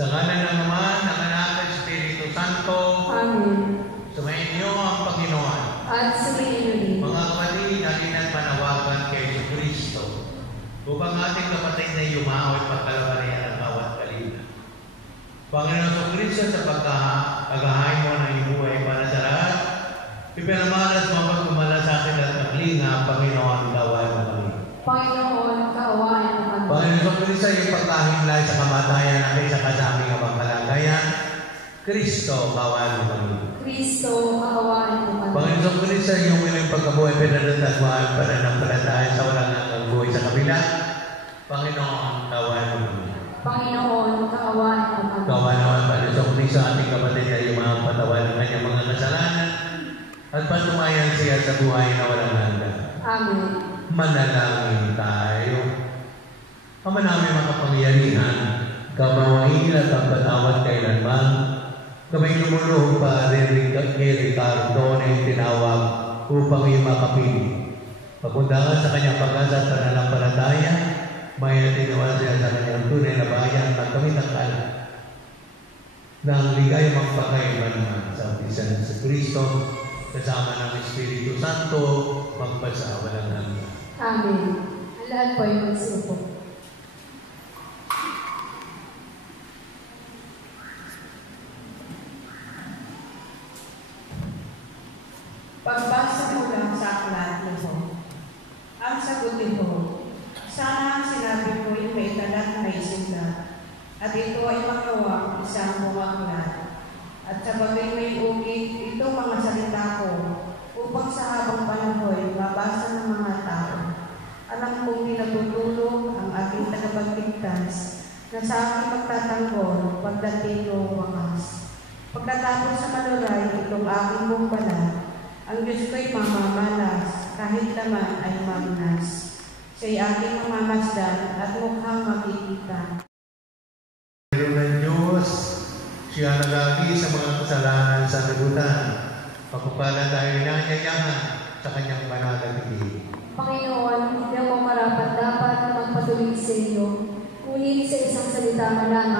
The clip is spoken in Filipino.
Sa ngalan ng Ama, ng Anak at Espiritu Santo. Amen. Sumainyo ang Panginoon. At sumainyo rin. Mga kapatid, natin at panawagan kay Kristo upang ating kapatid na yumao at pagkalabanayan ng bawat kalina. Panginoon Kristo, sa pagkahain mo ng iyong buhay para sa lahat, ipinamalas mo pagkumala sa akin at maglinga, Panginoon, gawa Panginoon, kaawaan mo kami. Panginoon Kristo, yung pagkahimlay sa kamatayan na kaysa kasami ng pagkalagayan, Kristo, kaawaan mo kami. Kristo, kaawaan mo kami. Panginoon Kristo, yung ilang pagkabuhay pinanatagwaan pananampalataya sa walang hanggang buhay sa kabila, Panginoon, kaawaan mo kami. Panginoon, kaawaan mo kami. Kaawaan naman, Panginoon Kristo, ating kapatid ay yung mga patawan ng kanyang mga kasalanan at patumayan siya sa buhay na walang hanggan. Amen. Manalangin tayo. Ama namin makapangyarihan, kamawin at ang patawad kailanman, kamay lumulong pa rin kay Ricardo na yung tinawag upang iyong makapili. Papundangan sa kanyang pag-asa at pananampalataya, may tinawa siya sa kanyang tunay na bayan at kami nakal na ang ligay magpakailanman sa umpisa ng sa Kristo, kasama ng Espiritu Santo, magpasawa ng hanggan. Amen. Ang lahat po ay magsupo. Pagbasa mo lang sa aklat nito. Ang sagot nito, sana ang sinabi ko ay may talat na isulat, at ito ay magawa isang buong aklat. At sa bagay may ugit, ito mga salita ko, upang sa habang panahon mabasa ng mga tao. Alam kong pinatutulong ang aking tagapagligtas na sa aking magtatanggol pagdating ng wakas. Pagkatapos sa maluray itong aking bumbalan, ang Diyos ko'y mamamalas kahit naman ay mamnas. Siya'y aking mamamasdan at mukhang makikita. Meron ng Diyos, siya nagagi sa mga kasalanan sa nagutan. Pagpapala tayo inanyayahan sa kanyang banal na bibig. Panginoon, hindi ako marapat dapat na magpatuloy sa iyo, ngunit sa isang salita man lamang